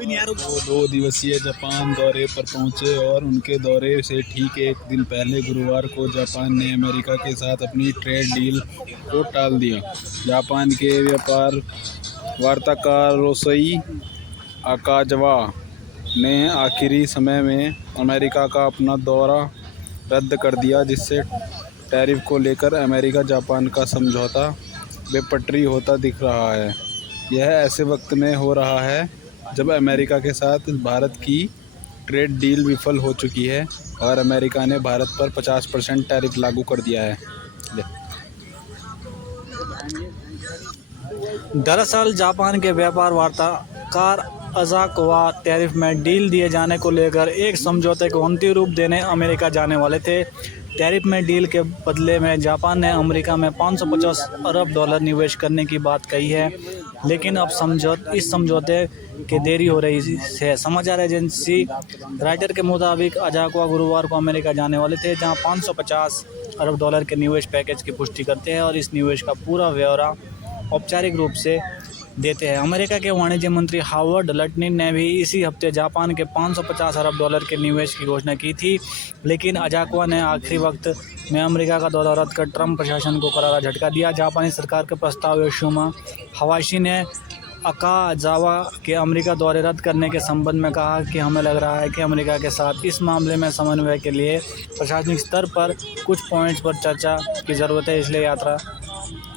वो 2 दिवसीय जापान दौरे पर पहुंचे और उनके दौरे से ठीक एक दिन पहले गुरुवार को जापान ने अमेरिका के साथ अपनी ट्रेड डील को टाल दिया। जापान के व्यापार वार्ताकार रोसई अकाजावा ने आखिरी समय में अमेरिका का अपना दौरा रद्द कर दिया, जिससे टैरिफ को लेकर अमेरिका जापान का समझौता बेपटरी होता दिख रहा है। यह ऐसे वक्त में हो रहा है जब अमेरिका के साथ भारत की ट्रेड डील विफल हो चुकी है और अमेरिका ने भारत पर 50% टैरिफ लागू कर दिया है। दरअसल जापान के व्यापार वार्ताकार अकाजावा टैरिफ में डील दिए जाने को लेकर एक समझौते को अंतिम रूप देने अमेरिका जाने वाले थे। टैरिफ में डील के बदले में जापान ने अमेरिका में 550 अरब डॉलर निवेश करने की बात कही है, लेकिन अब इस समझौते के देरी हो रही है। समाचार एजेंसी रॉयटर्स के मुताबिक अकाजावा गुरुवार को अमेरिका जाने वाले थे, जहां 550 अरब डॉलर के निवेश पैकेज की पुष्टि करते हैं और इस निवेश का पूरा ब्यौरा औपचारिक रूप से देते हैं। अमेरिका के वाणिज्य मंत्री हावर्ड लटनिन ने भी इसी हफ्ते जापान के 550 अरब डॉलर के निवेश की घोषणा की थी, लेकिन अकाजावा ने आखिरी वक्त में अमेरिका का दौरा रद्द कर ट्रंप प्रशासन को करारा झटका दिया। जापानी सरकार के प्रस्ताव योशिहिदे हवाशी ने अकाजावा के अमेरिका दौरे रद्द करने के संबंध में कहा कि हमें लग रहा है कि अमेरिका के साथ इस मामले में समन्वय के लिए प्रशासनिक स्तर पर कुछ पॉइंट्स पर चर्चा की ज़रूरत है, इसलिए यात्रा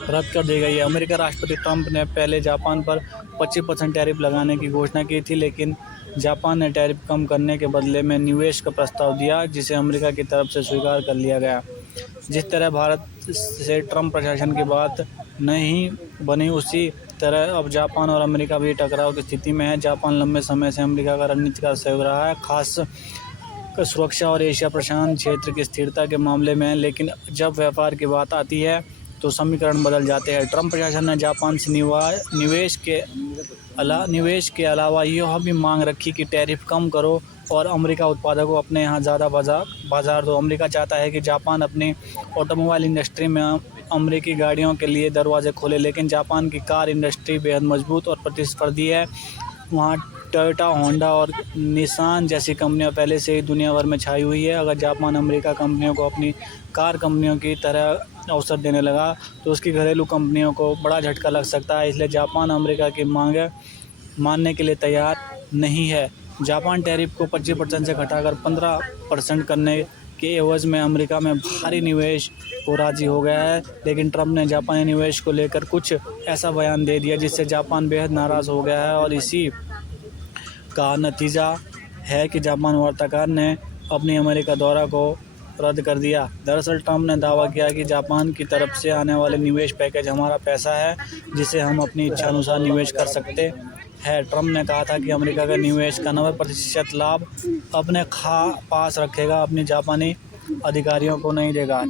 रद्द कर दी गई है। अमेरिका राष्ट्रपति ट्रंप ने पहले जापान पर 25% टैरिफ लगाने की घोषणा की थी, लेकिन जापान ने टैरिफ कम करने के बदले में निवेश का प्रस्ताव दिया, जिसे अमेरिका की तरफ से स्वीकार कर लिया गया। जिस तरह भारत से ट्रंप प्रशासन की बात नहीं बनी, उसी तरह अब जापान और अमेरिका भी टकराव की स्थिति में है। जापान लंबे समय से अमेरिका का रणनीतिक सहयोग रहा है, खास सुरक्षा और एशिया प्रशांत क्षेत्र की स्थिरता के मामले में, लेकिन जब व्यापार की बात आती है तो समीकरण बदल जाते हैं। ट्रंप प्रशासन ने जापान से निवेश के अलावा यह भी मांग रखी कि टैरिफ कम करो और अमेरिका उत्पादों को अपने यहाँ ज़्यादा बाजार दो। अमेरिका चाहता है कि जापान अपनी ऑटोमोबाइल इंडस्ट्री में अमेरिकी गाड़ियों के लिए दरवाजे खोले, लेकिन जापान की कार इंडस्ट्री बेहद मजबूत और प्रतिस्पर्धी है। वहाँ टोयोटा, होंडा और निसान जैसी कंपनियां पहले से ही दुनिया भर में छाई हुई है। अगर जापान अमेरिका कंपनियों को अपनी कार कंपनियों की तरह अवसर देने लगा तो उसकी घरेलू कंपनियों को बड़ा झटका लग सकता है, इसलिए जापान अमेरिका की मांगें मानने के लिए तैयार नहीं है। जापान टैरिफ को 25% से घटाकर 15% करने के एवज में अमेरिका में भारी निवेश को राजी हो गया है, लेकिन ट्रंप ने जापानी निवेश को लेकर कुछ ऐसा बयान दे दिया जिससे जापान बेहद नाराज़ हो गया है और इसी का नतीजा है कि जापान वार्ताकार ने अपनी अमेरिका दौरा को रद्द कर दिया। दरअसल ट्रंप ने दावा किया कि जापान की तरफ से आने वाले निवेश पैकेज हमारा पैसा है, जिसे हम अपनी इच्छा अनुसार निवेश कर सकते हैं। ट्रंप ने कहा था कि अमेरिका का निवेश का 90% लाभ अपने पास रखेगा, अपने जापानी अधिकारियों को नहीं देगा।